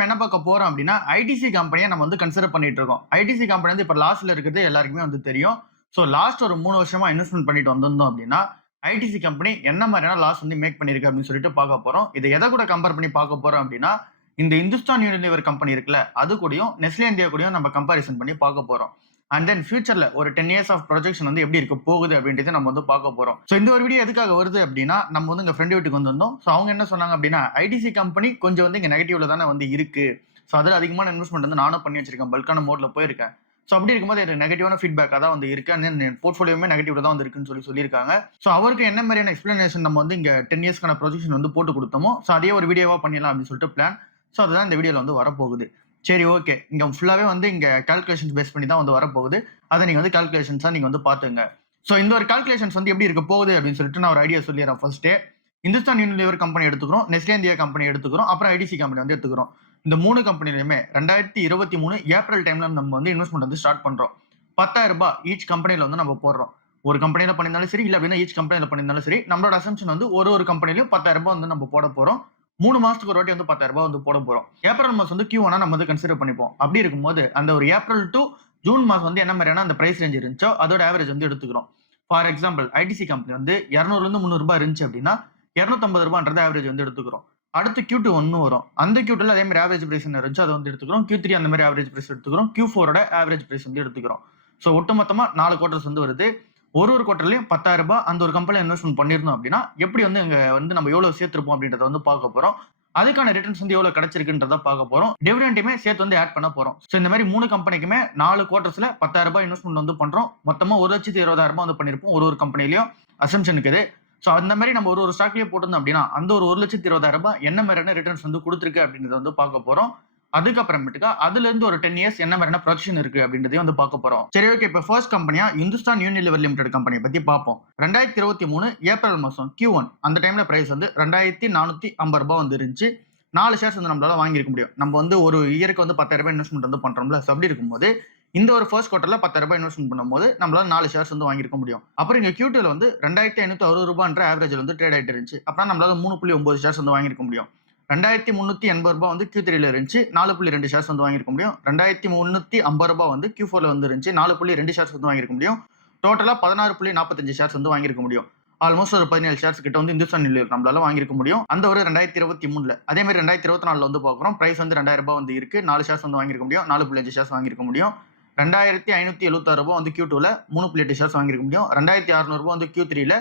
நம்ம என்ன பார்க்க போறோம் அப்படின்னா, ஐடிசி கம்பெனிய நம்ம வந்து கன்சிடர் பண்ணிட்டு இருக்கோம். ஐடிசி கம்பெனி வந்து இப்ப லாஸ்ட்ல இருக்கிறது எல்லாருக்குமே வந்து தெரியும். ஸோ லாஸ்ட் ஒரு 3 வருஷமா இன்வெஸ்ட்மென்ட் பண்ணிட்டு வந்திருந்தோம் அப்படின்னா, ஐடிசி கம்பெனி என்ன மாதிரியான லாஸ் வந்து மேக் பண்ணியிருக்கு அப்படின்னு சொல்லிட்டு பார்க்க போறோம். இத எத கூட கம்பேர் பண்ணி பார்க்க போறோம் அப்படின்னா, இந்த இந்துஸ்தான் யூனிலிவர் கம்பெனி இருக்குல்ல, அது கூடயும் நெஸ்லே இந்தியா கூடயும் நம்ம கம்பேரிசன் பண்ணி பார்க்க போறோம். அண்ட் தென் ஃபியூச்சர்ல ஒரு 10 இயர்ஸ் ஆஃப் ப்ரொஜெக்ஷன் வந்து எப்படி இருக்க போகுது அப்படின்றத நம்ம வந்து பார்க்க போறோம். ஸோ இந்த ஒரு வீடியோ எதுக்காக வருது அப்படின்னா, நம்ம வந்து எங்க ஃப்ரெண்ட் வீட்டுக்கு வந்திருந்தோம். ஸோ அவங்க என்ன சொன்னாங்க அப்படின்னா, ஐடிசி கம்பெனி கொஞ்சம் வந்து இங்க நெகட்டிவ்ல தானே வந்து இருக்கு. ஸோ அதில அதிகமான இன்வெஸ்ட்மென்ட் வந்து நானும் பண்ணி வச்சிருக்கேன். பல்கான மோட்ல போயிருக்கேன். ஸோ அப்படி இருக்கும்போது எனக்கு நெகட்டிவான ஃபீட்பேக்கா தான் வந்து இருக்கு. அண்ட் தென் என் போர்ட்ஃபோலியோவுமே நெகட்டிவ்ல தான் வந்து இருக்குன்னு சொல்லியிருக்காங்க. ஸோ அவருக்கு என்ன மாதிரியான எக்ஸ்பிளனேஷன் நம்ம வந்து இங்க 10 இயர்ஸ்க்கான ப்ரொஜெக்ஷன் வந்து போட்டு குடுத்தோமோ, ஸோ அதே ஒரு வீடியோவா பண்ணிடலாம் அப்படின்னு சொல்லிட்டு பிளான். ஸோ அதுதான் இந்த வீடியோல வந்து வரப்போகுது. சரி, ஓகே. இங்க ஃபுல்லாவே வந்து இங்க கால்குலேஷன்ஸ் பேஸ் பண்ணி தான் வந்து வரப்போகுது. அத நீங்க வந்து கால்குலேஷன்ஸா நீங்க வந்து பாத்துங்க. ஸோ இந்த ஒரு கால்குலேஷன்ஸ் வந்து எப்படி இருக்க போகுது அப்படின்னு சொல்லிட்டு நான் ஒரு ஐடியா சொல்லிடுறேன் ஃபர்ஸ்ட்டே. இந்துஸ்தான் யூனிலிவர் கம்பெனி எடுத்துக்கிறோம், நெஸ்லே இந்தியா கம்பெனி எடுத்துக்கிறோம், அப்புறம் ஐடிசி கம்பெனி வந்து எடுத்துக்கிறோம். இந்த 3 கம்பெனிலயுமே 2023 ஏப்ரல் டைம்ல நம்ம வந்து இன்வெஸ்ட்மென்ட் வந்து ஸ்டார்ட் பண்றோம். ரூ. 10,000 ஈச் கம்பெனில வந்து நம்ம போடுறோம். ஒரு கம்பெனில பண்ணியிருந்தாலும் சரி, இல்ல அப்படின்னா ஈச் கம்பெனில பண்ணியிருந்தாலும் சரி, நம்மளோட அசம்ப்ஷன் வந்து ஒரு கம்பெனிலயும் ரூ. 10,000 வந்து நம்ம போட போறோம். 3 மாசத்துக்கு ஒரு வாட்டி வந்து ரூ. 10,000 வந்து போட போறோம். ஏப்ரல் மாசம் வந்து Q1 நம்ம வந்து கன்சிடர் பண்ணிப்போம். அப்படி இருக்கும்போது அந்த ஒரு ஏப்ரல் டூ ஜூன் மாசம் வந்து என்ன மாதிரியான அந்த பிரைஸ் ரேஞ்ச் இருந்துச்சோ அதோட ஆவரேஜ் வந்து எடுத்துக்கிறோம். ஃபார் எக்ஸாம்பிள் ஐடிசி கம்பெனி வந்து ரூ. 200 ரூ. 300 இருந்துச்சு அப்படின்னா ரூ. 250 ஆவரேஜ் வந்து எடுத்துக்கிறோம். அடுத்து Q2 ஒண்ணு வரும். அந்த Q2ல அதே மாதிரி ஆவரேஜ் பிரைஸ் என்ன இருந்துச்சோ அத வந்து எடுத்துக்கிறோம். Q3 அந்த மாதிரி ஆவரேஜ் பிரைஸ் எடுத்துக்கிறோம். Q4 ஓட ஆவரேஜ் பிரைஸ் வந்து எடுத்துக்கிறோம். சோ ஒட்டுமொத்தமா 4 குவார்டர்ஸ் வந்து வருது. ஒரு குவார்டர்லயும் ரூ. 10,000 அந்த ஒரு கம்பெனில இன்வெஸ்ட்மென்ட் பண்ணியிருந்தோம் அப்படின்னா, எப்படி வந்து அங்க வந்து நம்ம எவ்வளவு சேர்த்திருப்போம் அப்படின்றத வந்து பார்க்க போறோம். அதுக்கான ரிட்டர்ன்ஸ் வந்து எவ்வளவு கிடைச்சிருக்குன்றத பார்க்க போறோம். டிவிடெண்டுமே சேர்த்து வந்து ஆட் பண்ண போறோம். சோ இந்த மாதிரி 3 கம்பெனிக்குமே 4 குவார்டர்ஸ்ல ரூ. 10,000 இன்வெஸ்ட்மென்ட் வந்து பண்றோம். மொத்தமா 1,20,000 வந்து பண்ணிருப்போம் ஒரு கம்பெனிலயும் அசம்ப்ஷனுக்கு இது. சோ அந்த மாதிரி நம்ம ஒரு ஸ்டாக்லயே போட்டிருந்தோம் அப்படின்னா, அந்த ஒரு 1,20,000 என்ன மாதிரியான ரிட்டர்ன்ஸ் வந்து குடுத்திருக்கு அப்படின்றத வந்து பார்க்க போறோம். அதுக்கப்புறமேட்டுக்கா அதுல இருந்து ஒரு 10 இயர்ஸ் என்ன மாதிரியான ப்ரொஜெக்ஷன் இருக்கு அப்படின்றதையும் வந்து பார்க்க போறோம். சரி, ஓகே. இப்ப ஃபர்ஸ்ட் கம்பெனியா இந்துஸ்தான் யூனிலிவர் லிமிடெட் கம்பெனியை பத்தி பார்ப்போம். 2023 ஏப்ரல் மாசம் Q1 அந்த டைம்ல பிரைஸ் வந்து ரூ. 2,450 வந்து இருந்துச்சு. 4 ஷேர்ஸ் வந்து நம்மளால வாங்கியிருக்க முடியும். நம்ம வந்து ஒரு இயருக்கு வந்து ரூ. 10,000 இன்வெஸ்ட்மென்ட் வந்து பண்றோம்ல. சோ அப்படி இருக்கும்போது இந்த ஒரு ஃபர்ஸ்ட் குவார்ட்டர்ல ரூ. 10,000 இன்வெஸ்ட்மென்ட் பண்ணும்போது நம்மளால 4 ஷேர்ஸ் வந்து வாங்கியிருக்க முடியும். அப்புறம் இங்க Q2ல வந்து ரூ. 2,560 ஆவரேஜ்ல வந்து ட்ரேட் ஆயிட்டு இருந்துச்சு. அப்ப நம்மளால 3.9 ஷேர்ஸ் வந்து வாங்கியிருக்க முடியும். ரூ. 2,380 வந்து Q3ல இருந்துச்சு. 4.2 ஷேர்ஸ் வந்து வாங்கியிருக்க முடியும். ரூ. 2,350 வந்து Q4ல வந்து இருந்துச்சு. 4.2 ஷேர்ஸ் வந்து வாங்கியிருக்க முடியும். டோட்டலா 16.45 ஷேர்ஸ் வந்து வாங்கியிருக்க முடியும். ஆல்மோஸ்ட் ஒரு 17 ஷேர்ஸ் கிட்ட வந்து இந்துஸ்தான் யூனிலிவர் நம்மளால வாங்கியிருக்க முடியும். அந்த ஒரு 2023ல. அதே மாதிரி 2024ல வந்து பார்க்குறோம். பிரைஸ் வந்து ரூ. 2,000 வந்து இருக்கு. 4 ஷேர்ஸ் வந்து வாங்கியிருக்க முடியும். 4.5 ஷேர்ஸ் வாங்கியிருக்க முடியும். ரூ. 2,576 வந்து Q2ல 3.8 ஷேர்ஸ் வாங்கியிருக்க முடியும். ரூ. 2,600 வந்து Q3ல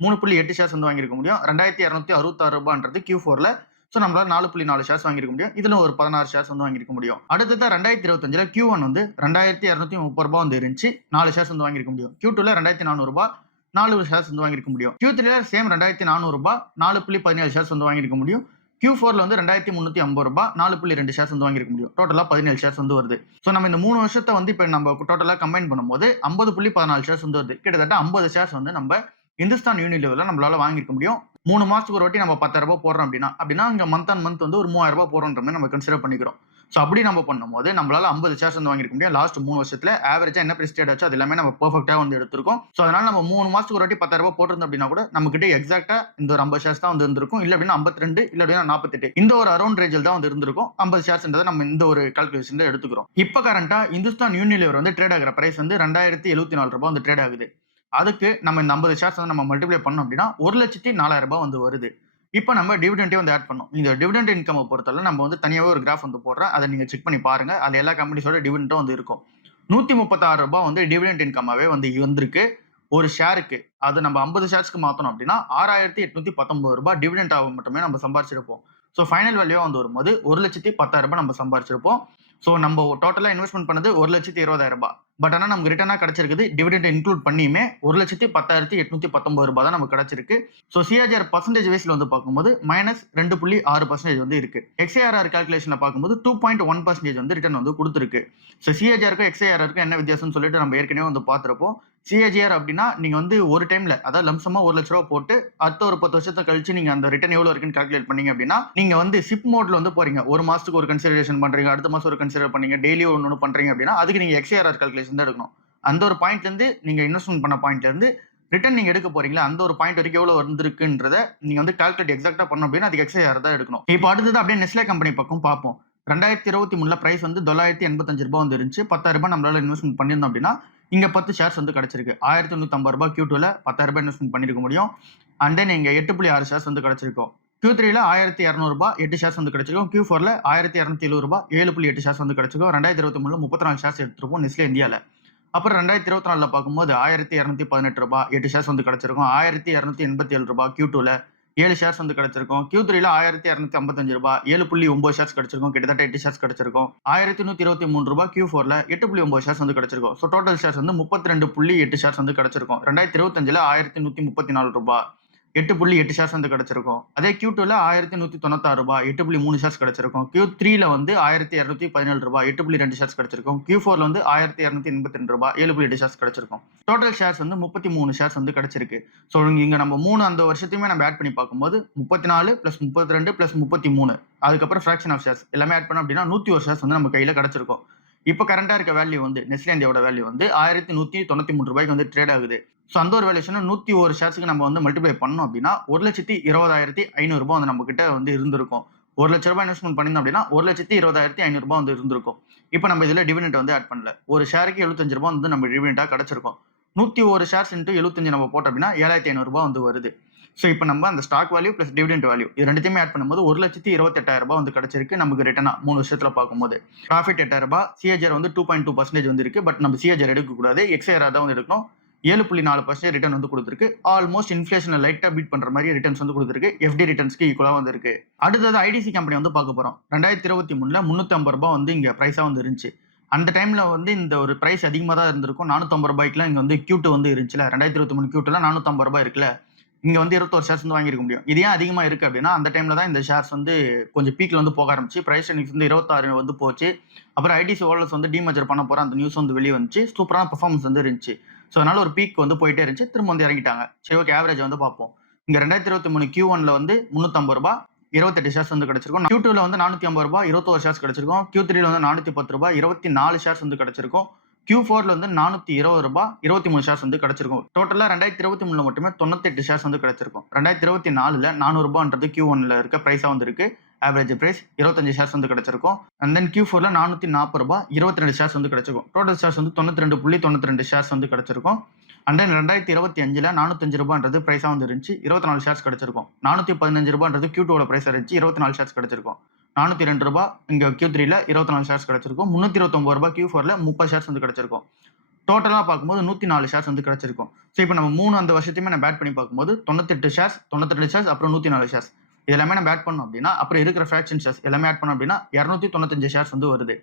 3.8 ஷேர்ஸ் வந்து வாங்கியிருக்க முடியும். ரூ. 2,266ன்றது Q4ல. சோ நம்மளால 4.4 ஷேர்ஸ் வாங்கியிருக்க முடியும். இதுல ஒரு 16 ஷேர்ஸ் வந்து வாங்கியிருக்க முடியும். அடுத்ததா 2025ல Q1 வந்து ரூ. 2,230 வந்து இருந்துச்சு. 4 ஷேர்ஸ் வந்து வாங்கியிருக்க முடியும். Q2ல ரூ. 2,400 4 ஷேர்ஸ் வந்து வாங்கியிருக்க முடியும். Q3ல சேம் ரூ. 2,400 4.17 ஷேர்ஸ் வந்து வாங்கியிருக்க முடியும். Q4ல வந்து ரூ. 2,350 4.2 ஷேர்ஸ் வந்து வாங்கியிருக்க முடியும். டோட்டலா 17 ஷேர்ஸ் வந்து வருது. சோ நம்ம இந்த 3 வருஷத்தை வந்து இப்ப நம்ம டோட்டலா கம்பைன் பண்ணும்போது 50.14 ஷேர்ஸ் வந்து வருது. கிட்டத்தட்ட 50 ஷேர்ஸ் வந்து நம்ம இந்துஸ்தான் யூனிலிவர்ல நம்மளால வாங்கியிருக்க முடியும். 3 மாசத்துக்கு ஒரு வாட்டி நம்ம ரூ. 10,000 போடுறோம் அப்படின்னா அங்க மந்த் ஆன் மந்த் வந்து ஒரு ரூ. 3,000 போடுறோன்ற மாதிரி நம்ம கன்சிடர் பண்ணிக்கிறோம். சோ அப்படி நம்ம பண்ணும்போது நம்மளால 50 ஷேர்ஸ் வந்து வாங்கியிருக்க முடியும். லாஸ்ட் 3 வருஷத்துல ஆவரேஜா என்ன பிரைஸ் ட்ரேட் ஆச்சோ அது எல்லாமே நம்ம பெர்ஃபெக்ட்டா வந்து எடுத்திருக்கோம். சோ அதனால நம்ம 3 மாசத்துக்கு ஒரு வாட்டி ரூ. 10,000 போட்டிருந்தோம் அப்படின்னா கூட நம்ம கிட்ட எக்ஸாக்ட்டா இந்த ஒரு 50 ஷேர்ஸ் தான் வந்து இருந்திருக்கும். இல்ல அப்படின்னா 52 இல்ல அப்படின்னா 48 இந்த ஒரு அரௌண்ட் ரேஞ்சில் தான் வந்து இருந்திருக்கும். 50 ஷேர்ஸ்ன்றதை நம்ம இந்த ஒரு கால்குலேஷன்ல எடுத்துக்கிறோம். இப்ப கரண்டா இந்துஸ்தான் யூனிலிவர் வந்து ட்ரேட் ஆகிற பிரைஸ் வந்து ரூ. 2,074 வந்து ட்ரேட் ஆகுது. அதுக்கு நம்ம இந்த 50 ஷேர்ஸ் வந்து நம்ம மல்டிப்ளை பண்ணோம் அப்படின்னா ரூ. 1,04,000 வந்து வருது. இப்ப நம்ம டிவிடெண்டே வந்து ஆட் பண்ணோம். இந்த டிவிடெண்ட் இன்கம் பொறுத்தவரை நம்ம வந்து தனியாவே ஒரு கிராஃப் வந்து போடுறேன். அதை நீங்க செக் பண்ணி பாருங்க. அது எல்லா கம்பெனிஸோட டிவிடெண்டும் வந்து இருக்கும். ரூ. 136 வந்து டிவிடெண்ட் இன்கமாவே வந்து வந்திருக்கு ஒரு ஷேருக்கு. அது நம்ம 50 ஷேர்ஸ்க்கு மாத்தணும் அப்படின்னா ரூ. 6,819 டிவிடெண்ட் ஆக மட்டுமே நம்ம சம்பாரிச்சிருப்போம். சோ ஃபைனல் வேல்யூ வந்து வரும்போது ரூ. 1,10,000 நம்ம சம்பாரிச்சிருப்போம். சோ நம்ம டோட்டலா இன்வெஸ்ட்மென்ட் பண்ணது ரூ. 1,20,000. பட் ஆனா நமக்கு ரிட்டர்னா கிடைச்சிருக்குது டிவிடெண்ட் இன்க்ளூட் பண்ணியுமே ரூ. 1,10,819 தான் நமக்கு கிடைச்சிருக்கு. சோ சிஏஜிஆர் பர்சன்டேஜ் வைஸ்ல வந்து பார்க்கும்போது -2.6% வந்து இருக்கு. எக்ஸ்ஏஆர்ஆர் கால்குலேஷன்ல பார்க்கும்போது 2.1% வந்து ரிட்டர்ன் வந்து கொடுத்திருக்கு. சோ சிஏஜிஆருக்கும் எக்ஸ்ஏஆர்ஆருக்கும் என்ன வித்தியாசம்னு சொல்லிட்டு நம்ம ஏற்கனவே வந்து பார்த்திருப்போம். சிஏஜிஆர் அப்படின்னா நீங்க வந்து ஒரு டைம்ல அதாவது லம்சமா ரூ. 1,00,000 போட்டு அடுத்த ஒரு 10 வருஷத்தை கழிச்சு நீங்க அந்த ரிட்டர்ன் எவ்வளவு இருக்குன்னு கால்குலேட் பண்ணீங்க அப்படின்னா நீங்க வந்து சிப் மோட்ல வந்து போறீங்க. ஒரு மாசத்துக்கு ஒரு கன்சிடரேஷன் பண்றீங்க, அடுத்த மாசம் ஒரு கன்சிடர் பண்ணீங்க, டெய்லி ஒன்னு பண்றீங்க அப்படின்னா அதுக்கு நீங்க எக்ஸ்ஏஆர்ஆர் கால்குலேஷன் தான் எடுக்கணும். அந்த ஒரு பாயிண்ட்ல இருந்து நீங்க இன்வெஸ்ட்மென்ட் பண்ண பாயிண்ட்ல இருந்து ரிட்டர்ன் நீங்க எடுக்க போறீங்களா அந்த ஒரு பாயிண்ட் வரைக்கும் எவ்வளவு வந்திருக்குன்றத நீங்க வந்து கால்குலேட் எக்ஸாக்ட்டா பண்ணணும் அப்படின்னா அதுக்கு எக்ஸ்ஏஆர் தான் எடுக்கணும். இப்போ அடுத்தது அப்படியே நெஸ்லே கம்பெனி பக்கம் பார்ப்போம். 2023ல பிரைஸ் வந்து ரூ. 985 வந்து இருந்துச்சு. ரூ. 10,000 நம்மளால இன்வெஸ்ட்மென்ட் பண்ணியிருந்தோம் அப்படின்னா, இங்க 10 ஷேர்ஸ் வந்து கிடைச்சிருக்கு. ரூ. 1,150 Q2ல ரூ. 10,000 இன்வெஸ்ட்மென்ட் பண்ணியிருக்க முடியும். அண்ட் தென் இங்க 8.6 ஷேர்ஸ் வந்து கிடைச்சிருக்கும். Q3ல ரூ. 1,200 8 ஷேர்ஸ் வந்து கிடைச்சிருக்கும். Q4ல ரூ. 1,270 7.8 ஷேர்ஸ் வந்து கிடைச்சிருக்கும். 2023ல 34 ஷேர்ஸ் எடுத்திருப்போம் நெஸ்லே இந்தியால. அப்புறம் 2024ல பார்க்கும்போது ரூ. 1,218 8 ஷேர்ஸ் வந்து கிடைச்சிருக்கும். ரூ. 1,287 Q2ல 7 ஷேர்ஸ் வந்து கிடைச்சிருக்கும். Q3ல ரூ. 1,255 7.9 ஷேர்ஸ் கிடைச்சிருக்கும். கிட்டத்தட்ட 8 ஷேர்ஸ் கிடைச்சிருக்கும். ரூ. 1,123 Q4ல 8.9 ஷேர்ஸ் வந்து கிடைச்சிருக்கும். ஸோ டோட்டல் ஷேர்ஸ் வந்து 32.8 ஷேர்ஸ் வந்து கிடைச்சிருக்கும். 2025ல ரூ. 1,134 8.8 ஷேர்ஸ் வந்து கிடைச்சிருக்கும். அதே Q2ல ரூ. 1,196 8.3 ஷேர்ஸ் கிடைச்சிருக்கும். Q3ல வந்து ரூ. 1,217 8.2 ஷேர்ஸ் கிடைச்சிருக்கும். Q4ல வந்து ரூ. 1,282 7.8 ஷேர்ஸ் கிடைச்சிருக்கும். டோட்டல் ஷேர்ஸ் வந்து 33 ஷேர்ஸ் வந்து கிடைச்சிருக்கு. ஸோ இங்க நம்ம 3 அந்த வருஷத்தையுமே நம்ம ஆட் பண்ணி பார்க்கும்போது 34 + 32 + 33 அதுக்கப்புறம் ஃபிராக்ஷன் ஆஃப் ஷேர்ஸ் எல்லாமே ஆட் பண்ணோம் அப்படின்னா 101 ஷேர்ஸ் வந்து நம்ம கையில கிடைச்சிருக்கும். இப்போ கரண்டா இருக்க வேல்யூ வந்து நெஸ்லே இந்தியாவோட வேல்யூ வந்து ரூ. 1,193 வந்து ட்ரேட் ஆகுது. ஸோ அந்த ஒரு வேல்யூஷனை 101 ஷேர்ஸுக்கு நம்ம வந்து மல்டிப்ளை பண்ணோம் அப்படின்னா 1,20,500 வந்து நம்ம கிட்ட வந்து இருந்திருக்கும். ரூ. 1,00,000 இன்வெஸ்ட்மெண்ட் பண்ணியிருந்தோம் அப்படின்னா 1,20,500 வந்து இருந்திருக்கும். இப்போ நம்ம இதில் டிவிடெண்ட் வந்து ஆட் பண்ணல. ஒரு ஷேருக்கு ரூ. 75 வந்து நம்ம டிவிடெண்டாக கிடைச்சிருக்கும். 101 ஷேர்ஸ் இன்ட்டு 75 நம்ம போட்டோம் அப்படின்னா ரூ. 7,500 வந்து வருது. ஸோ இப்போ நம்ம அந்த stock value plus dividend value இது ரெண்டுத்தையுமே ஆட் பண்ணும்போது ரூ. 1,28,000 வந்து கிடைச்சிருக்கு நமக்கு ரிட்டனா 3 வருஷத்துல பார்க்கும்போது. ப்ராஃபிட் ரூ. 8,000 சிஏஜர் வந்து 2.2% வந்து இருக்கு. பட் நம்ம சிஏஜர் எடுக்கக்கூடாது, எக்ஸ்ஐஆர் தான் வந்து எடுக்கணும். 7.4% ரிட்டர்ன் வந்து கொடுத்துருக்கு. ஆல்மோஸ்ட் இன்ஃபிளேஷனை லைட்டா பீட் பண்ற மாதிரி ரிட்டர்ன்ஸ் வந்து கொடுத்துருக்கு. எஃப்டி ரிட்டர்ன்ஸ்க்கு ஈக்குவலா வந்து இருக்கு. அடுத்தது ஐடிசி கம்பெனி வந்து பார்க்க போறோம். 2023ல ரூ. 350 வந்து இங்க பிரைஸா வந்து இருந்துச்சு. அந்த டைம்ல வந்து இந்த ஒரு பிரைஸ் அதிகமா தான் இருந்திருக்கும். ரூ. 450 இங்க வந்து Q2 வந்து இருந்துச்சுல. 2023 Q2ல ரூ. 450 இருக்குல்ல. இங்க வந்து 21 ஷேர்ஸ் வந்து வாங்கியிருக்க முடியும். இது ஏன் அதிகமா இருக்கு அப்படின்னா, அந்த டைம்ல தான் இந்த ஷேர்ஸ் வந்து கொஞ்சம் பீக்ல வந்து போக ஆரம்பிச்சு. பிரைஸ் இன்டெக்ஸ் வந்து 26 வந்து போச்சு. அப்புறம் ஐடிசி ஹோல்டர்ஸ் வந்து டீமர்ஜர் பண்ண போற அந்த நியூஸ் வந்து வெளிய வந்துச்சு. சூப்பரான பெர்ஃபார்மன்ஸ் வந்து இருந்துச்சு. ஸோ அதனால ஒரு பீக் வந்து போயிட்டே இருந்துச்சு. திரும்ப வந்து இறங்கிட்டாங்க. சரி ஓகே, ஆவரேஜ் வந்து பார்ப்போம். இங்க 2023 Q1ல வந்து ரூ. 350 28 ஷேர்ஸ் வந்து கிடைச்சிருக்கும். Q2ல வந்து ரூ. 450 21 ஷேர்ஸ் கிடைச்சிருக்கும். Q3ல வந்து ரூ. 410 24 ஷேர்ஸ் வந்து கிடைச்சிருக்கும். Q4ல வந்து ரூ. 420 23 ஷேர்ஸ் வந்து கிடைச்சிருக்கும். டோட்டலா 2023ல மட்டுமே 98 ஷேர்ஸ் வந்து கிடைச்சிருக்கும். 2024ல ரூ. 400ன்றது Q1ல இருக்க பிரைஸா வந்து இருக்கு. ஆவரேஜ் பிரைஸ் 25 ஷேர்ஸ் வந்து கிடைச்சிருக்கும். அண்ட் தென் Q4ல ரூ. 440 22 ஷேர்ஸ் வந்து கிடைச்சிருக்கும். டோட்டல் ஷேர்ஸ் வந்து 92.92 ஷேர்ஸ் வந்து கிடைச்சிருக்கும். அண்ட் தென் 2025ல ரூ. 405ன்றது பிரைஸா வந்து இருந்துச்சு. 24 ஷேர்ஸ் கிடைச்சிருக்கும். ரூ. 415ன்றது Q2வோட பிரைஸ் இருந்துச்சு. 24 ஷேர்ஸ் கிடைச்சிருக்கும். ரூ. 402 இங்க Q3ல 24 ஷேர்ஸ் கிடைச்சிருக்கும். ரூ. 329 Q4ல 30 ஷேர்ஸ் வந்து கிடைச்சிருக்கும். டோட்டலா பார்க்கும்போது 104 ஷேர்ஸ் வந்து கிடைச்சிருக்கும். ஸோ இப்போ நம்ம 3 அந்த வருஷத்தையுமே நம்ம ஆட் பண்ணி பார்க்கும்போது 98 ஷேர்ஸ் 92 ஷேர்ஸ் அப்புறம் 104 ஷேர்ஸ் இது எல்லாமே நம்ம ஆட் பண்ணோம் அப்படின்னா அப்புறம் இருக்கிற ஃபிராக்ஷன் ஷேர்ஸ் எல்லாமே ஆட் பண்ணோம் அப்படின்னா 295 ஷேர்ஸ் வந்து வருது.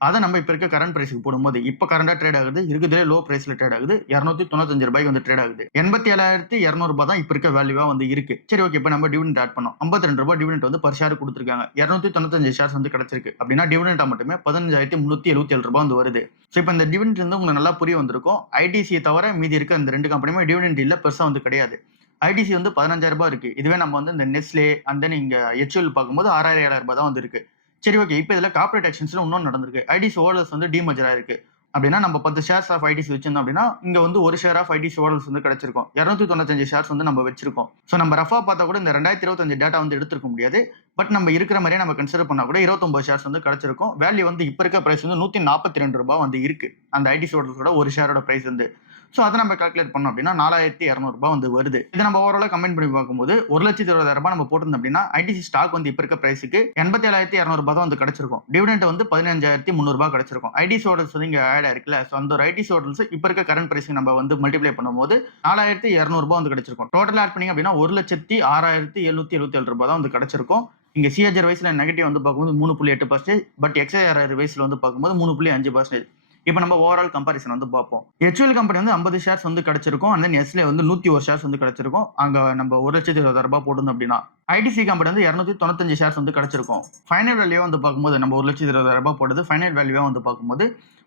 அதை நம்ம இப்போ இருக்க கரண்ட் பிரைஸுக்கு போடும்போது இப்போ கரண்டா ட்ரேட் ஆகுது, இருக்குதுலே லோ பிரைஸ்ல ட்ரேட் ஆகுது. ரூ. 295 வந்து ட்ரேட் ஆகுது. 87,200 தான் இப்போ இருக்க வேல்யூவா வந்து இருக்கு. சரி ஓகே, இப்போ நம்ம டிவிடெண்ட் ஆட் பண்ணோம். ரூ. 52 டிவிடெண்ட் வந்து பர் ஷேர் கொடுத்துருக்காங்க. 295 ஷேர்ஸ் வந்து கிடைச்சிருக்கு அப்படின்னா டிவிடெண்டா மட்டுமே ரூ. 15,377 வந்து வருது. ஸோ இப்போ இந்த டிவிடெண்ட் வந்து உங்களுக்கு நல்லா புரிய வந்திருக்கும். ஐடிசி தவிர மீதி இருக்க இந்த 2 கம்பெனியுமே டிவிடெண்ட் இல்ல பெருசா வந்து கிடையாது. ஐடிசி வந்து ரூ. 15,000 இருக்கு. இதுவே நம்ம வந்து இந்த நெஸ்லே அண்ட் தென் இங்க HUL பார்க்கும்போது 6,000 7,000 தான் வந்து இருக்கு. சரி ஓகே, இப்போ இதுல கார்ப்பரேட் ஆக்ஷன்ஸ்ல இன்னொன்று நடந்திருக்கு. ஐடிசி ஹோல்டர்ஸ் வந்து டீமர்ஜர் ஆயிருக்கு அப்படின்னா நம்ம 10 ஷேர்ஸ் ஆஃப் ஐடிசி வச்சிருந்தோம் அப்படின்னா இங்க வந்து ஒரு ஷேர் ஆஃப் ஐடிசி ஹோல்டர்ஸ் வந்து கிடைச்சிருக்கும். 295 ஷேர்ஸ் வந்து நம்ம வச்சிருக்கோம். ஸோ நம்ம ரஃபா பார்த்தா கூட இந்த 2025 டேட்டா வந்து எடுத்துருக்க முடியாது. பட் நம்ம இருக்கிற மாதிரியே நம்ம கன்சிடர் பண்ணா கூட 29 ஷேர்ஸ் வந்து கிடைச்சிருக்கும். வேல்யூ வந்து இப்போ இருக்க பிரைஸ் வந்து ரூ. 142 வந்து இருக்கு. அந்த ஐடிசி ஹோல்டர்ஸோட ஒரு ஷேரோட பிரைஸ் வந்து. ஸோ அதை நம்ம கால்குலேட் பண்ணோம் அப்படின்னா ரூ. 4,200 வந்து வருது. இதை நம்ம ஓவராலா கம்பைன் பண்ணி பார்க்கும்போது ரூ. 1,20,000 நம்ம போட்டிருந்தோம் அப்படின்னா ஐடிசி ஸ்டாக் வந்து இப்போ இருக்க பிரைஸுக்கு ரூ. 87,200 தான் வந்து கிடைச்சிருக்கும். டிவிடெண்ட் வந்து ரூ. 15,300 கிடைச்சிருக்கும். ஐடிசி ஹோல்டர்ஸ் வந்து இங்க ஆட் ஆயிருக்குல்ல. ஸோ அந்த ஒரு ஐடிசி ஹோல்டர்ஸ் இப்போ இருக்க கரண்ட் பிரைஸுக்கு நம்ம வந்து மல்டிப்ளை பண்ணும்போது ரூ. 4,200 வந்து கிடைச்சிருக்கும். டோட்டல் ஆட் பண்ணீங்க அப்படின்னா ரூ. 1,06,777 தான் வந்து கிடைச்சிருக்கும். இங்க சிஏஜர் வயசுல நெகட்டிவ் வந்து பார்க்கும்போது 3.8%, பட் எக்ஸ்ஐஆர் வயசுல வந்து பார்க்கும்போது 3.5%. இப்போ நம்ம ஓவரால் கம்பாரிசன் வந்து பார்ப்போம். HUL கம்பெனி வந்து 50 ஷேர்ஸ் வந்து கிடைச்சிருக்கும். அண்ட் தென் நெஸ்லே வந்து 101 ஷேர்ஸ் வந்து கிடைச்சிருக்கும். அங்க நம்ம ரூ. 1,20,000 போட்டோம் அப்படின்னா ஐடிசி கம்பெனி வந்து 295 ஷேர்ஸ் வந்து கிடைச்சிருக்கும். ஃபைனல் வேல்யூ வந்து பார்க்கும்போது நம்ம ரூ. 1,20,000 போட்டது ஃபைனல் வேல்யூவா வந்து பார்க்கும்போது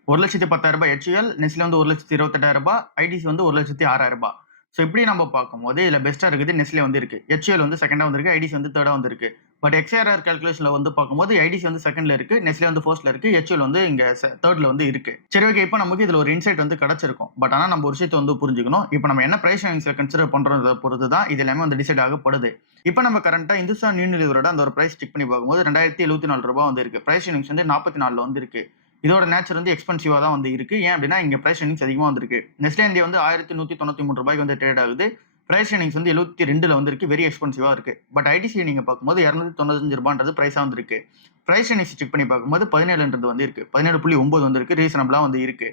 ரூ. 1,10,000 HUL, நெஸ்லே வந்து ரூ. 1,28,000, ஐடிசி வந்து ரூ. 1,06,000. ஸோ இப்படி நம்ம பார்க்கும்போது இதில் பெஸ்ட்டாக இருக்குது நெஸ்லே வந்து இருக்கு. HUL வந்து செகண்டா வந்திருக்கு. ஐடிசி வந்து தேர்டா வந்திருக்கு. பட் XRR கால்குலேஷன்ல வந்து பார்க்கும்போது ஐடிசி வந்து செகண்ட்ல இருக்கு. நெஸ்லே வந்து ஃபர்ஸ்ட்ல இருக்கு. HUL வந்து இங்க தேர்ட்ல வந்து இருக்கு. சரி ஓகே. இப்போ நமக்கு இதுல ஒரு இன்சைட் வந்து கிடைச்சிருக்கும். பட் ஆனா நம்ம ஒரு விஷயத்தை வந்து புரிஞ்சுக்கணும். இப்போ நம்ம என்ன பிரைஸ் ரேஞ்ச்ல கன்சிடர் பண்றத பொறுத்து தான் இது எல்லாமே வந்து டிசைட் ஆகப்படுது. இப்போ நம்ம கரண்டா இந்துஸ்தான் யூனிலிவரோட அந்த ஒரு பிரைஸ் செக் பண்ணி பார்க்கும்போது ரூ. 2074 வந்து இருக்கு. பிரைஸ் ரேஞ்ச் வந்து 44 வந்து இருக்கு. இதோட நேச்சர் வந்து எக்ஸ்பென்சிவா தான் வந்து இருக்கு. ஏன் அப்படின்னா இங்க பிரைஸ் ரேஞ்ச் அதிகமா வந்திருக்கு. நெஸ்லே இந்தியா வந்து ரூ. 1193 வந்து ட்ரேட் ஆகுது. பிரைஸ் ரேஞ்ச் வந்து 72ல வந்திருக்கு. வெரி எக்ஸ்பென்சிவா இருக்கு. பட் ஐடிசி நீங்க பார்க்கும்போது ரூ. 295 பிரைஸா வந்திருக்கு. பிரைஸ் ரேஞ்ச் செக் பண்ணி பார்க்கும்போது 17ன்றது வந்து இருக்கு. 17.9 வந்திருக்கு. ரீசனபிளா வந்து இருக்கு.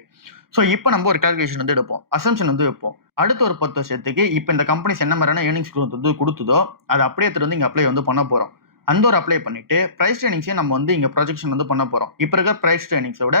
ஸோ இப்போ நம்ம ஒரு கால்குலேஷன் வந்து எடுப்போம். அசம்ஷன் வந்து வைப்போம். அடுத்த ஒரு 10 வருஷத்துக்கு இப்போ இந்த கம்பெனிஸ் என்ன மாதிரியான ஏர்னிங்ஸ் growth வந்து கொடுத்ததோ அதை அப்படியே எடுத்துட்டு வந்து இங்க அப்ளை வந்து பண்ண போறோம். அந்த ஒரு அப்ளை பண்ணிட்டு பிரைஸ் ட்ரெயினிங்ஸையும் நம்ம வந்து இங்க ப்ரொஜெக்ஷன் வந்து பண்ண போறோம். இப்போ இருக்கிற பிரைஸ் ட்ரெயினிங்ஸை விட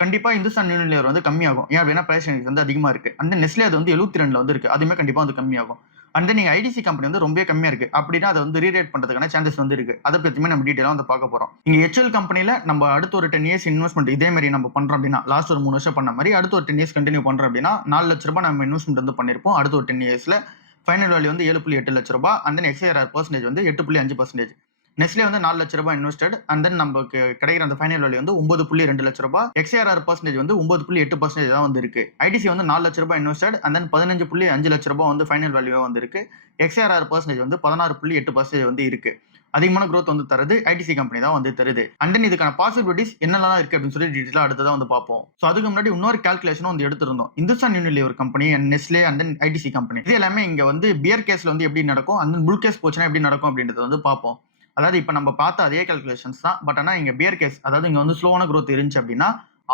கண்டிப்பா இந்துஸ்தான் யூனிலிவர் வந்து கம்மியாகும். ஏன் அப்படின்னா பிரைஸ் ட்ரெயினிங்ஸ் வந்து அதிகமா இருக்கு. அந்த நெஸ்லே அது வந்து 72ல வந்து இருக்கு. அதுவுமே கண்டிப்பா வந்து கம்மியாகும். அண்ட் நீங்க ஐடிசி கம்பெனி வந்து ரொம்ப கம்மியா இருக்கு. அப்படின்னா அதை வந்து ரீரேட் பண்றதுக்கான சான்சஸ் வந்து இருக்கு. அதை பத்தியுமே நம்ம டீடைலா வந்து பார்க்க போறோம். இங்க HUL கம்பெனில நம்ம அடுத்த ஒரு 10 இயர்ஸ் இன்வெஸ்ட்மெண்ட் இதே மாதிரி நம்ம பண்றோம் அப்படின்னா லாஸ்ட் ஒரு 3 வருஷம் பண்ண மாதிரி அடுத்த ஒரு 10 இயர்ஸ் கண்டினியூ பண்றோம் அப்படின்னா ₹4,00,000 நம்ம இன்வெஸ்ட்மெண்ட் வந்து பண்ணிருப்போம். அடுத்த ஒரு 10 இயர்ஸ்ல ஃபைனல் வேல்யூ வந்து ₹7.8 லட்சம். அண்ட் தென் XRR பர்சன்டேஜ் வந்து 8.5%. நெஸ்லே வந்து ₹4,00,000 இன்வெஸ்டட். அண்ட் தென் நமக்கு கிடைக்கிற அந்த ஃபைனல் வேல்யூ வந்து ₹9.2 லட்சம். XRR பர்சன்டேஜ் வந்து 9.8% தான் வந்து இருக்கு. ஐடிசி வந்து ₹4,00,000 இன்வெஸ்டட். அண்ட் தென் ₹15.5 லட்சம் வந்து ஃபைனல் வேல்யூவா வந்து இருக்கு. XRR பர்சன்டேஜ் வந்து 16.8% வந்து இருக்கு. அதிகமான growth வந்து தருது ஐடிசி கம்பெனி தான் வந்து தருது. அண்ட் தென் இதுக்கான பாசிபிலிட்டிஸ் என்னெல்லாம் இருக்கு அப்படின்னு சொல்லி டீடைலா அடுத்ததான் வந்து பார்ப்போம். ஸோ அதுக்கு முன்னாடி இன்னொரு கால்குலேஷனும் வந்து எடுத்திருந்தோம். Hindustan Unilever company and Nestle and then ITC company இது எல்லாமே இங்க வந்து பியர் கேஸ்ல வந்து எப்படி நடக்கும் அண்ட் புல் கேஸ் போச்சுன்னா எப்படி நடக்கும் அப்படின்றத வந்து பார்ப்போம். அதாவது இப்போ நம்ம பார்த்த அதே கால்குலேஷன்ஸ் தான். பட் ஆனால் இங்க பியர் கேஸ் அதாவது இங்க வந்து ஸ்லோவான growth இருந்துச்சு அப்படின்னா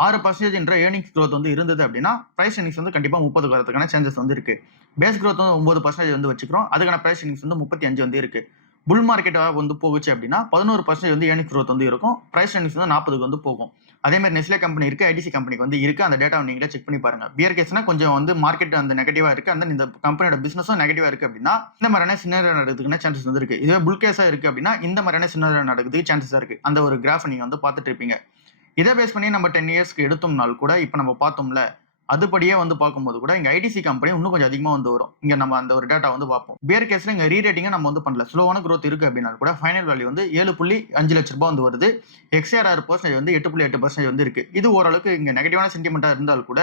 6% என்ற ஏர்னிங்ஸ் growth வந்து இருந்தது அப்படின்னா பிரைஸ் ஏர்னிங்ஸ் வந்து கண்டிப்பா 30 வரதுக்கான சான்சஸ் வந்து இருக்கு. பேஸ் growth வந்து 9% வந்து வச்சுக்கிறோம். அதுக்கான பிரைஸ் ஏர்னிங்ஸ் வந்து 35 வந்து இருக்கு. புல் மார்க்கெட் வந்து போகுச்சு அப்படின்னா 11% வந்து ஏர்னிங்ஸ் growth வந்து இருக்கும். பிரைஸ் ஏர்னிங்ஸ் வந்து 40க்கு வந்து போகும். அதே மாதிரி நெஸ்லே கம்பெனி இருக்கு, ஐடிசி கம்பெனிக்கு வந்து இருக்கு. அந்த டேட்டாவை நீங்களே செக் பண்ணி பாருங்க. பியர் கேஸ்னா கொஞ்சம் வந்து மார்க்கெட் அந்த நெகட்டிவா இருக்கு. அந்த இந்த கம்பெனியோட பிசினஸும் நெகட்டிவா இருக்கு அப்படின்னா இந்த மாதிரியான சினாரியோ நடக்கிறதுக்கான சான்சஸ் வந்து இருக்கு. இதுவே புல் கேஸா இருக்கு அப்படின்னா இந்த மாதிரியான சினாரியோ நடக்கிறதுக்கு சான்சஸ் இருக்கு. அந்த ஒரு கிராஃப் நீங்க வந்து பார்த்துட்டு இருப்பீங்க. இதை பேஸ் பண்ணி நம்ம 10 இயர்ஸ்க்கு எடுத்தோம்னால் கூட இப்போ நம்ம பார்த்தோம்ல அதுபடியே வந்து பார்க்கும்போது கூட இங்க ஐடிசி கம்பெனி இன்னும் கொஞ்சம் அதிகமா வந்து வரும். இங்க நம்ம அந்த ஒரு டேட்டா வந்து பார்ப்போம். பியர் கேஸ்ல இங்க ரீரேட்டிங்க நம்ம வந்து பண்ணல. ஸ்லோவான growth இருக்கு அப்படின்னா கூட ஃபைனல் வேல்யூ வந்து ₹7.5 லட்சம் வந்து வருது. XRR பர்சன்டேஜ் வந்து 8.8% வந்து இருக்கு. இது ஓரளவுக்கு இங்க நெகட்டிவான சென்டிமெண்டா இருந்தால் கூட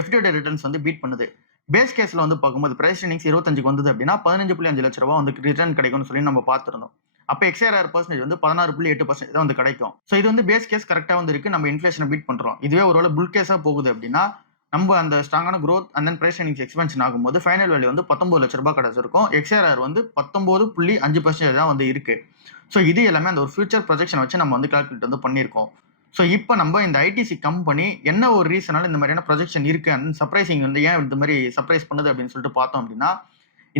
எஃப்டியோட ரிட்டர்ன்ஸ் வந்து பீட் பண்ணுது. பேஸ் கேஸ்ல வந்து பார்க்கும்போது பிரைஸ் ஏர்னிங்ஸ் 25க்கு வந்தது அப்படின்னா ₹15.5 லட்சம் வந்து ரிட்டர்ன் கிடைக்கும்னு சொல்லி நம்ம பார்த்திருந்தோம். அப்ப XRR பர்சன்டேஜ் வந்து 16.8% தான் வந்து கிடைக்கும். ஸோ இது வந்து பேஸ் கேஸ் கரெக்டா வந்து இருக்கு. நம்ம இன்ஃப்ளேஷனை பீட் பண்றோம். இதுவே ஒருவேளை புல் கேஸா போகுது அப்படின்னா நம்ம அந்த ஸ்ட்ராங்கான growth and then price earnings expansion ஆகும்போது ஃபைனல் வேல்யூ வந்து ₹19 லட்சம் கிடைச்சிருக்கும். XRR வந்து 19.5% தான் வந்து இருக்கு. ஸோ இது எல்லாமே அந்த ஒரு ஃபியூச்சர் ப்ரொஜெக்ஷன் வச்சு நம்ம வந்து கால்குலேட் வந்து பண்ணியிருக்கோம். ஸோ இப்போ நம்ம இந்த ஐடிசி கம்பெனி என்ன ஒரு ரீசனால இந்த மாதிரியான ப்ரொஜெக்ஷன் இருக்கு அண்ட் சர்ப்ரைசிங் வந்து ஏன் இந்த மாதிரி சர்ப்ரைஸ் பண்ணுது அப்படின்னு சொல்லிட்டு பார்த்தோம் அப்படின்னா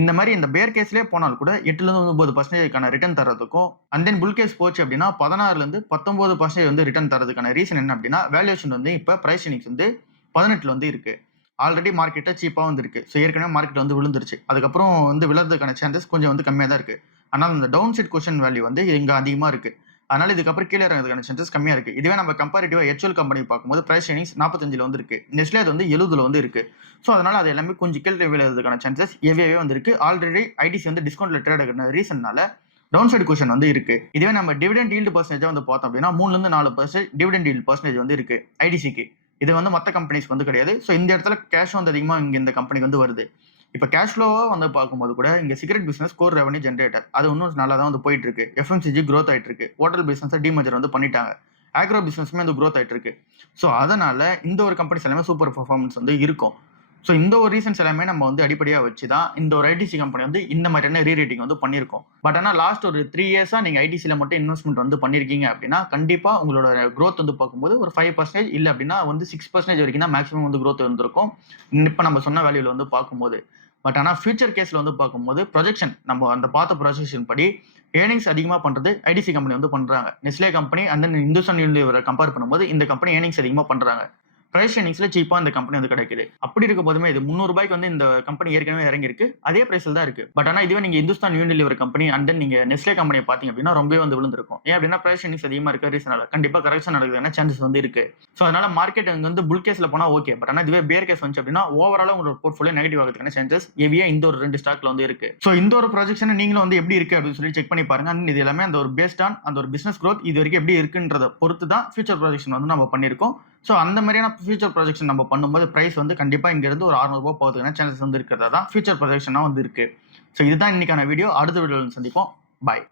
இந்த மாதிரி இந்த பேர் கேஸ்லேயே போனால் கூட 8லேருந்து 9% ரிட்டர்ன் தரதுக்கும் அண்ட் தென் புல் கேஸ் போச்சு அப்படின்னா 16லேருந்து 19% வந்து ரிட்டர்ன் தரதுக்கான ரீசன் என்ன அப்படின்னா வேல்யூஷன் வந்து இப்போ பிரைஸ் ஏர்னிங்ஸ் வந்து 18ல வந்து இருக்கு. ஆல்ரெடி மார்க்கெட்டை சீப்பாக வந்து இருக்கு. ஸோ ஏற்கனவே மார்க்கெட் வந்து விழுந்துருச்சு. அதுக்கப்புறம் வந்து விழுறதுக்கான சான்சஸ் கொஞ்சம் வந்து கம்மியாக தான் இருக்கு. ஆனால் அந்த டவுன் சைட் கொஷன் வேல்யூ வந்து இங்கே அதிகமாக இருக்கு. அதனால இதுக்கப்புறம் கீழே இறங்குறதுக்கான சான்சஸ் கம்மியா இருக்கு. இதுவே நம்ம கம்பேரிட்டிவா HUL கம்பெனி பார்க்கும்போது பிரைஸ் ஏர்னிங்ஸ் 45ல வந்து இருக்கு. நெஸ்லே அது வந்து 70ல வந்து இருக்கு. ஸோ அதனால அது எல்லாமே கொஞ்சம் கீழே விழுறதுக்கான சான்சஸ் ஹெவியாவே வந்து இருக்கு. ஆல்ரெடி ஐடிசி வந்து டிஸ்கவுண்ட்ல ட்ரேட் ஆகிற ரீசன்னால டவுன் சைடு கொஷன் வந்து இருக்கு. இதுவே நம்ம டிவிடெண்ட் ஈல்டு பர்சன்டேஜ் வந்து பார்த்தோம் அப்படின்னா 3லேருந்து 4% டிவிடெண்ட் ஈல்டு பர்சன்டேஜ் வந்து இருக்கு ஐடிசிக்கு. இது வந்து மற்ற கம்பெனிஸ்க்கு வந்து கிடையாது. ஸோ இந்த இடத்துல கேஷ் வந்து அதிகமாக இங்கே இந்த கம்பெனிக்கு வந்து வருது. இப்போ கேஷ் ஃப்ளோவா வந்து பார்க்கும்போது கூட இங்கே cigarette business core revenue generator அது இன்னும் நல்லா தான் வந்து போயிட்டு இருக்கு. FMCG growth ஆயிட்டு இருக்கு. ஹோட்டல் பிசினஸ் டிமர்ஜர் வந்து பண்ணிட்டாங்க. ஆக்ரோ பிசினஸ்மே வந்து growth ஆயிட்டு இருக்கு. ஸோ அதனால இந்த ஒரு கம்பெனிஸ் எல்லாமே சூப்பர் பர்ஃபார்மன்ஸ் வந்து இருக்கும். ஸோ இந்த ஒரு ரீசன்ஸ் எல்லாமே நம்ம வந்து அடிப்படையாக வச்சு தான் இந்த ஒரு ஐடிசி கம்பெனி வந்து இந்த மாதிரியான ரீரேட்டிங் வந்து பண்ணியிருக்கோம். பட் ஆனால் லாஸ்ட் ஒரு 3 இயர்ஸாக நீங்கள் ஐடிசியில் மட்டும் இன்வெஸ்ட்மெண்ட் வந்து பண்ணியிருக்கீங்க அப்படின்னா கண்டிப்பாக உங்களோட growth வந்து பார்க்கும்போது ஒரு 5% இல்லை அப்படின்னா வந்து 6% வரைக்கும் தான் மேக்ஸிமம் வந்து growth இருந்திருக்கும். இப்போ நம்ம சொன்ன வேல்யூவில் வந்து பார்க்கும்போது பட் ஆனால் ஃபியூச்சர் கேஸில் வந்து பார்க்கும்போது ப்ரொஜெக்ஷன் நம்ம அந்த பார்த்த ப்ரொஜெக்ஷன் படி ஏர்னிங்ஸ் அதிகமாக பண்ணுறது ஐடிசி கம்பெனி வந்து பண்ணுறாங்க. Nestle company and then Hindustan யூனிலிவரை கம்பேர் பண்ணும்போது இந்த கம்பெனி ஏர்னிங்ஸ் அதிகமாக பண்ணுறாங்க. பிரைஸ் எர்னிங்ஸ்ல சீப்பா இந்த கம்பெனி வந்து கிடைக்குது. அப்படி இருக்க போதுமே இது 300 ரூபாய்க்கு வந்து இந்த கம்பெனி ஏற்கனவே இறங்கியிருக்கு. அதே பிரைஸ்ல தான் இருக்கு. பட் ஆனா இதுவே நீங்க இந்துஸ்தான் யூனிலிவர் கம்பெனி அண்ட் தென் நீங்க நெஸ்லே கம்பெனியை பார்த்தீங்க அப்படின்னா ரொம்பவே வந்து விழுந்திருக்கும். ஏன் அப்படின்னா பிரைஸ் எர்னிங்ஸ் அதிகமா இருக்க ரீசனால கண்டிப்பா கரெக்ஷன் நடக்குதுன்னா சான்சஸ் வந்து இருக்கு. ஸோ அதனால மார்க்கெட் அங்க வந்து புல் கேஸ்ல போனா ஓகே. பட் ஆனா இதுவே பேர் கேஸ் வந்துச்சு அப்படின்னா ஓவராலா உங்களோட போர்ட்ஃபோலியோ நெகட்டிவ் ஆகிறதுக்கான சான்சஸ் ஹெவியா இந்த ஒரு 2 ஸ்டாக்ல வந்து இருக்கு. ஸோ இந்த ஒரு ப்ரொஜெக்ஷன் நீங்களும் வந்து எப்படி இருக்கு அப்படின்னு சொல்லி செக் பண்ணி பாருங்க. அண்ட் இது எல்லாமே அந்த ஒரு பேஸ்ட் ஆன் அந்த ஒரு பிசினஸ் growth இது வரைக்கும் எப்படி இருக்குன்றத பொறுத்து தான் ஃபியூச்சர் ப்ரொஜெக்ஷன் வந்து நம்ம பண்ணியிருக்கோம். ஸோ அந்த மாதிரியான ஃபியூச்சர் ப்ரொஜெக்ஷன் நம்ம பண்ணும்போது பிரைஸ் வந்து கண்டிப்பா இங்க இருந்து ஒரு 600 ரூபாய் போகிறதுக்கான சான்சஸ் வந்து இருக்கிறதா தான் ஃபியூச்சர் ப்ரொஜெக்ஷனா வந்து இருக்கு. ஸோ இதுதான் இன்னைக்கான வீடியோ. அடுத்த வீடியோவில் சந்திப்போம். பாய்.